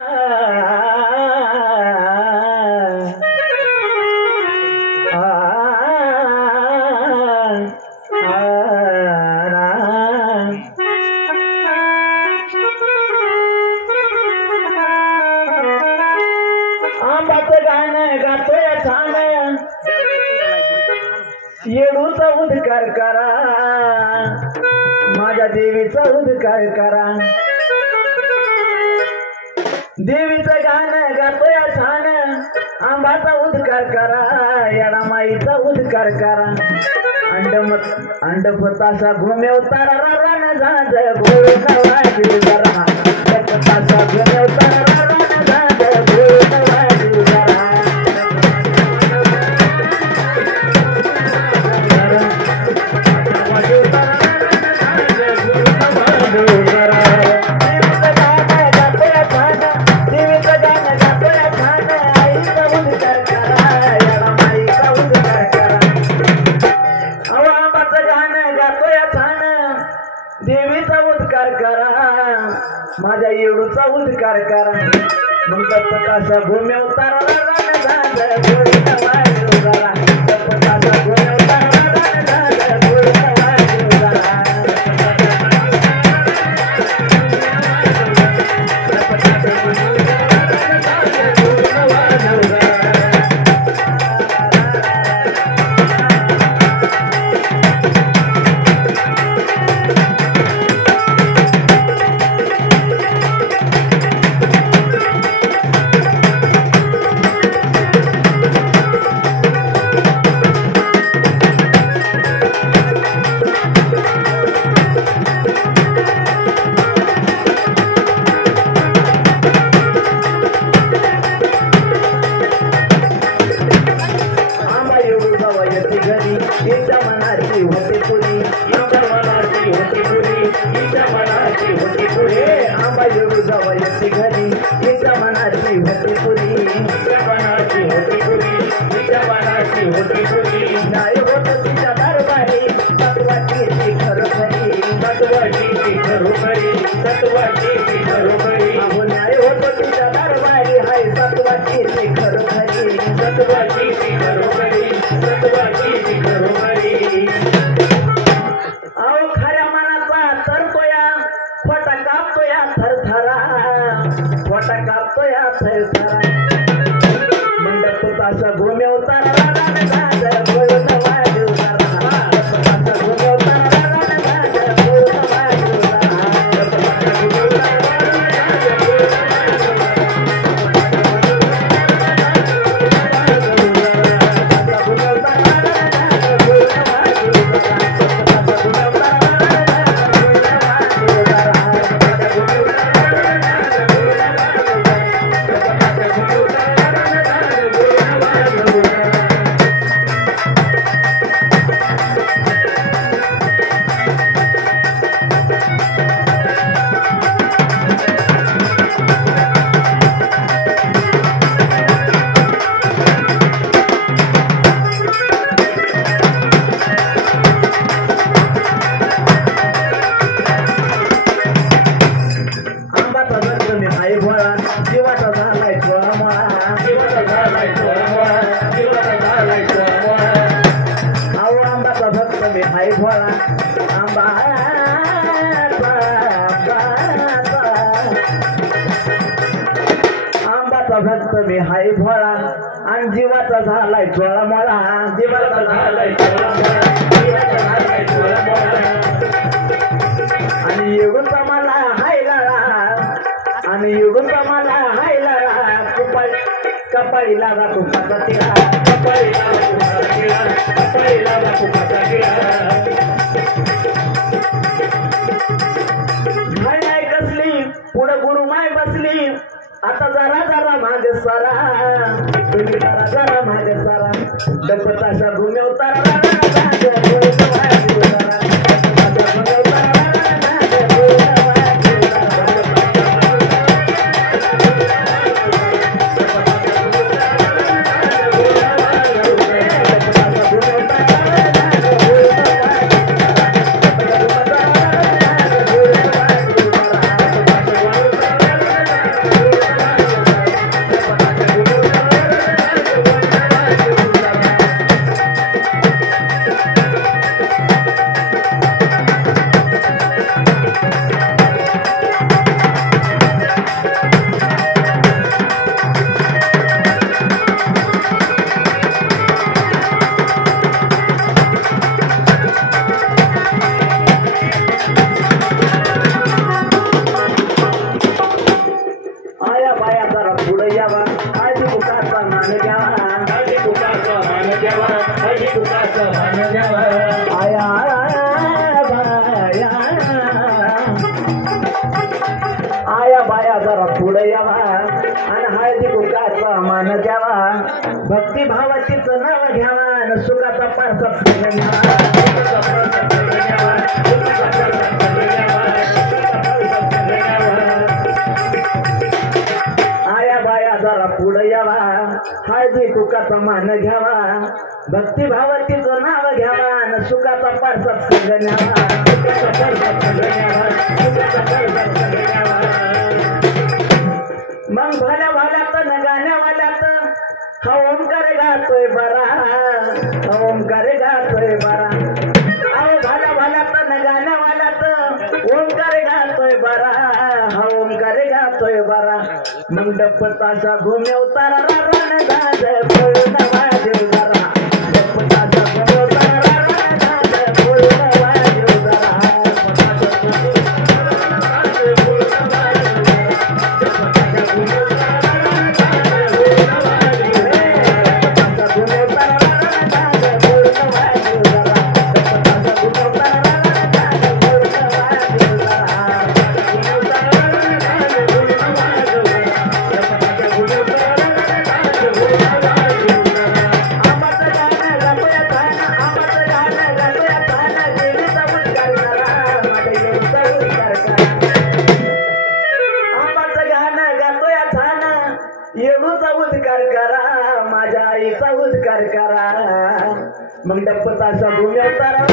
आंबाचं गाणं गातोय छान येडूचा उद्धार करा माझ्या देवीचा उद्धार करा देवीचं गाणं गातोय छान आंबाचा उद्धार करा येडामाईचा उद्धार करा अंडपतासा घुमेव तारा रान झांज गोळ नवाजी जरा अंडपतासा घुमेव तारा रान झांज गोळ नवाजी जरा देवीचा उद्धार करा माझ्या येडूचा उद्धार करा म्हणतात पतासा घुमेव तारा रान झांज गोळ नवाजी जरा पतासा घुमेव तारा रान झांज गोळ नवाजी जरा भक्त मी हाय भोळा आणि जीवाचा झालाय चोळा मोळा जीवाचा झालाय आणि युगचा मला हाय लाळा आणि युगचा मला हाय लाळा कपाळी लागा तुपाचा तिळा कपाळी लागा तुपाचा तिळा कपाळी लागा तुपाचा तिळा माय कसली पुढं गुरुमाय बसली आता जरा जरा मागे सारा तुम्ही जरा जरा मागे सारा दपताशा घुमेव तारा आणि हळदी कुंकाचा मान द्यावा भक्तिभावाचीच नाव घ्यावा आणि सुखाचा पारसा आया बाया जरा पुढे यावा हळदी कुकाचा मान घ्यावा भक्तिभावाचीच नाव घ्यावा आणि सुखाचा पारसा न्यावा मग भल्या भाल्यात न गाण्यावाल्यात हा ओंकार गातोय बरा ओंकार गातोय बरा अहो भल्या भाल्यात न गाण्यावाल्यात ओंकार गातोय बरा हा ओंकार गातोय बरा मग डप्पताचा घुमेव तारा रण गाज पूर्ण वाजव जरा डप्पताचा घुमेव तारा रण गाज पूर्ण वाजव जरा येडूचा उद्कार करा माझ्या आईचा उद्कार करा मग डप्पताचा भूमी अवतारा